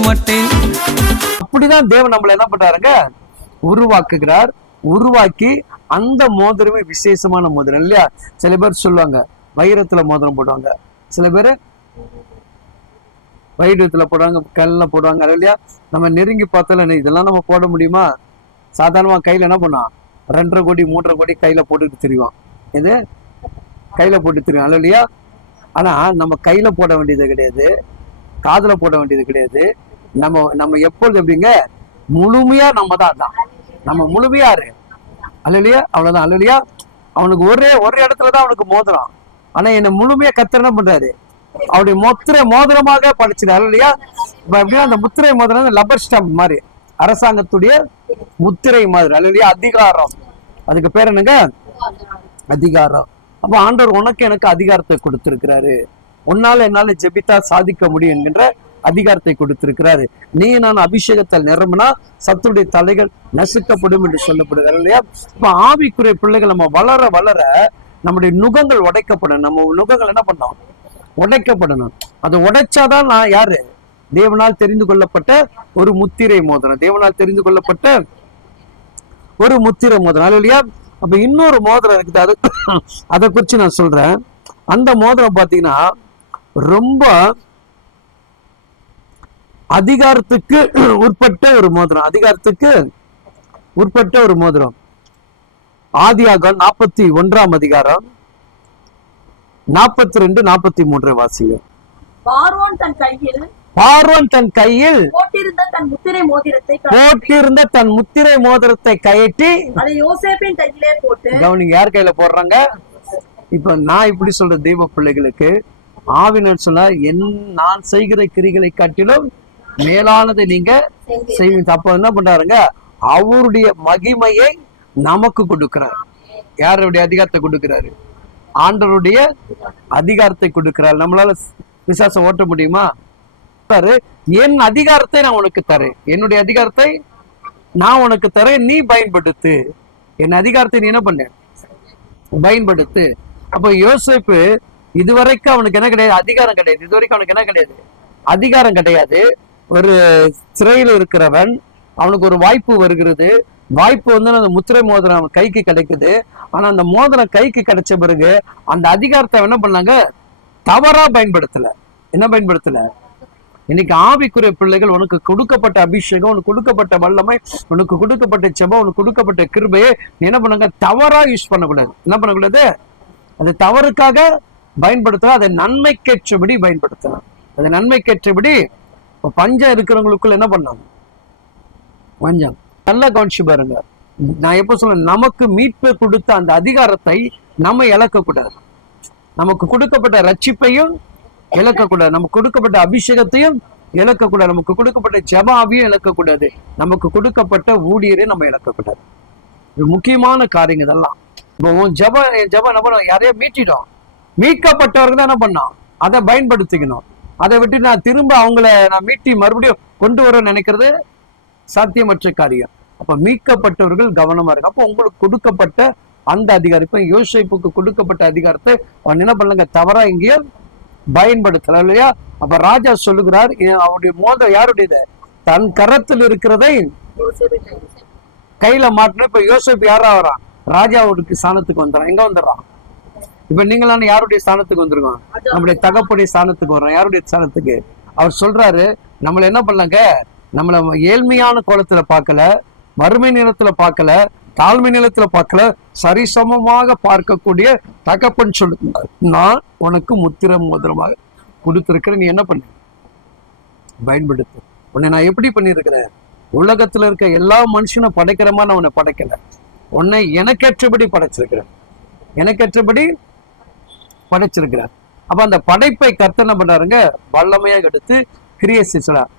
மாட்டேன் அப்படிதான் தேவன் நம்மள என்ன பண்றாருங்க? உருவாக்குகிறார். உருவாக்கி அந்த மோதிரமே விசேஷமான மோதிரம் இல்லையா? சில பேர் சொல்லுவாங்க வைரத்துல மோதிரம் போடுவாங்க. சில பேர் வைரத்துல போடுவாங்க கல்ல போடுவாங்க இல்லையா? நம்ம நெருங்கி பார்த்தால இதெல்லாம் நம்ம போட முடியுமா? சாதாரணமா கையில என்ன பண்ணோம் ரெண்டரை கோடி மூன்றரை கோடி கையில போட்டுட்டு தெரியும் இது கையில போட்டு தெரியும் இல்லையா? ஆனா நம்ம கையில போட வேண்டியது கிடையாது. காதுல போட வேண்டியது கிடையாது. நம்ம நம்ம எப்பொழுது எப்படிங்க? முழுமையா நம்ம தான் அதான். நம்ம முழுமையாரு அல்லையா அவ்வளவுதான். அல்லையா அவனுக்கு ஒரே ஒரு இடத்துல தான் அவனுக்கு மோதிரம். ஆனா என்ன முழுமையா கத்திர என்ன பண்றாரு? அவருடைய முத்திரை மோதிரமாக படிச்சிருக்காரு இல்லையா இப்ப எப்படின்னா அந்த முத்திரை மோதிரம் லப்பர் ஸ்டாம்ப் மாதிரி. அரசாங்கத்துடைய முத்திரை மாதிரி. அல்லையா அதிகாரம். அதுக்கு பேர் என்னங்க? அதிகாரம். அப்ப ஆண்டவர் உனக்கு எனக்கு அதிகாரத்தை கொடுத்திருக்கிறாரு. உன்னால என்னால ஜெபித்தா சாதிக்க முடியும் என்கின்ற அதிகாரத்தை கொடுத்திருக்கிறாரு. நீ நான் அபிஷேகத்தால் நிரம்பினா சத்துடைய தலைகள் நசுக்கப்படும் என்று சொல்லப்படுகிறார் இல்லையா? இப்ப ஆவிக்குரிய பிள்ளைகள் நம்ம வளர வளர நம்முடைய நுகங்கள் உடைக்கப்படும் நம்ம நுகங்கள் என்ன பண்ணோம் உடைக்கப்படணும். அதை உடைச்சாதான் நான் யாரு? தேவனால் தெரிந்து கொள்ளப்பட்ட ஒரு முத்திரை மோதிரம். தேவனால் தெரிந்து கொள்ளப்பட்ட ஒரு முத்திரை மோதிரம். இல்லையா? அப்ப இன்னொரு மோதிரம் இருக்குது. அது அதை குறிச்சு நான் சொல்றேன். அந்த மோதிரம் பாத்தீங்கன்னா ரொம்ப அதிகாரத்துக்கு உட்பட்ட ஒரு மோதிரம். அதிகாரத்துக்கு உட்பட்ட ஒரு மோதிரம். ஆதியாகம் நாற்பத்தி ஒன்றாம் அதிகாரம் நாற்பத்தி ரெண்டு நாற்பத்தி மூன்று வாசிங்க பார்வோன் தன் கையில் பார்வன் தன் கையில் போட்டிருந்த தன் முத்திரை மோதிரத்தை போட்டிருந்த தன் முத்திரை மோதிரத்தை கயற்றி அதை யோசேப்பின் கையிலே போட்டு கவனிங்க யார் கையில போடுறாங்க? இப்ப நான் இப்படி சொல்ற தெய்வ பிள்ளைகளுக்கு ஆவினர் சொன்னா என் நான் செய்கிற கிரிகளை காட்டிலும் மேலானதை நீங்க செய்வீங்க. அப்ப என்ன பண்றாருங்க? அவருடைய மகிமையை நமக்கு கொடுக்கிறார். யாருடைய அதிகாரத்தை கொடுக்கிறாரு? ஆண்டவருடைய அதிகாரத்தை கொடுக்கிறார். நம்மளால விசாசம் ஓட்ட முடியுமா? பாரு, என் அதிகாரத்தை நான் உனக்கு தரேன். என்னுடைய அதிகாரத்தை நான் உனக்கு தரேன். நீ பயன்படுத்து. என் அதிகாரத்தை நீ என்ன பண்ண? பயன்படுத்து. அப்ப யோசேப்பு இதுவரைக்கும் அவனுக்கு என்ன கிடையாது? அதிகாரம் கிடையாது. இதுவரைக்கும் அவனுக்கு என்ன கிடையாது? அதிகாரம் கிடையாது. ஒரு சிறையில் இருக்கிறவன் அவனுக்கு ஒரு வாய்ப்பு வருகிறது. வாய்ப்பு வந்து அந்த முத்திரை மோதிரம் அவன் கைக்கு கிடைக்குது. ஆனா அந்த மோதிரம் கைக்கு கிடைச்ச பிறகு அந்த அதிகாரத்தை என்ன பண்ணாங்க? தவறா பயன்படுத்தல. என்ன பயன்படுத்தல? இன்னைக்கு ஆவிக்குரிய பிள்ளைகள் உனக்கு கொடுக்கப்பட்ட அபிஷேகம் உனக்கு கொடுக்கப்பட்ட வல்லமை உனக்கு கொடுக்கப்பட்ட செபம் உனக்கு கொடுக்கப்பட்ட கிருபையை என்ன பண்ணுங்க? தவறா யூஸ் பண்ணக்கூடாது. என்ன பண்ணக்கூடாது? அது தவறுக்காக பயன்படுத்தலாம் அதை நன்மைக்கேற்றபடி பயன்படுத்தலாம் அது நன்மைக்கேற்றபடி இப்போ பஞ்சம் இருக்கிறவங்களுக்குள்ள என்ன பண்ணணும்? பஞ்சம். நல்லா கவனிச்சு பாருங்க. நான் எப்போ சொல்றேன் நமக்கு மீட்பு கொடுத்த அந்த அதிகாரத்தை நம்ம இழக்கக்கூடாது. நமக்கு கொடுக்கப்பட்ட ரட்சிப்பையும் இழக்கக்கூடாது. நமக்கு கொடுக்கப்பட்ட அபிஷேகத்தையும் இழக்கக்கூடாது. நமக்கு கொடுக்கப்பட்ட ஜபாவையும் இழக்கக்கூடாது. நமக்கு கொடுக்கப்பட்ட ஊழியரையும் நம்ம இழக்கக்கூடாது. இது முக்கியமான காரியங்க இதெல்லாம். இப்போ உன் ஜெப என் ஜப என்ன பண்ணோம்? யாரையோ மீட்டிட்டோம் மீட்கப்பட்டவர்கள் தான் என்ன பண்ணோம்? அதை பயன்படுத்திக்கணும். அதை விட்டு நான் திரும்ப அவங்கள நான் மீட்டி மறுபடியும் கொண்டு வர நினைக்கிறது சாத்தியமற்ற காரியம். அப்ப மீட்கப்பட்டவர்கள் கவனமா இருக்கு அப்போ உங்களுக்கு கொடுக்கப்பட்ட அந்த அதிகாரம் இப்ப யோசிப்புக்கு கொடுக்கப்பட்ட அதிகாரத்தை அவன் என்ன பண்ணுங்க தவறா எங்கேயும் பயன்படுத்தல இல்லையா? அப்ப ராஜா சொல்லுகிறார் அவருடைய மோத யாருடையது? தன் கரத்தில் இருக்கிறதை கையில மாட்டின இப்ப யோசிப்பு யாரா வரான் ராஜாவுக்கு சாணத்துக்கு வந்துடுறான். எங்க வந்துடுறான்? இப்ப நீங்களான யாருடைய ஸ்தானத்துக்கு வந்திருக்கோம்? நம்முடைய தகப்படைய ஸ்தானத்துக்கு வர்றோம். யாருடைய ஸ்தானத்துக்கு? அவர் சொல்றாரு நம்மள என்ன பண்ணாங்க நம்மள ஏழ்மையான கோலத்துல பார்க்கல வறுமை நிலத்துல பார்க்கல தாழ்மை நிலத்துல பார்க்கல சரிசமமாக பார்க்கக்கூடிய தகப்பன் சொல்லு நான் உனக்கு முத்திர மோதிரமாக கொடுத்திருக்கிறேன். நீ என்ன பண்ண? பயன்படுத்து. உன்னை நான் எப்படி பண்ணியிருக்கிறேன்? உலகத்துல இருக்க எல்லா மனுஷனும் படைக்கிற மாதிரி நான் உன்னை படைக்கல. உன்னை எனக்கேற்றபடி படைச்சிருக்கிறேன். எனக்கேற்றபடி படைச்சிருக்கிறார். அப்ப அந்த படைப்பை கர்த்தனை பண்ணாருங்க? வல்லமையாக எடுத்து கிரியை செஞ்சார்.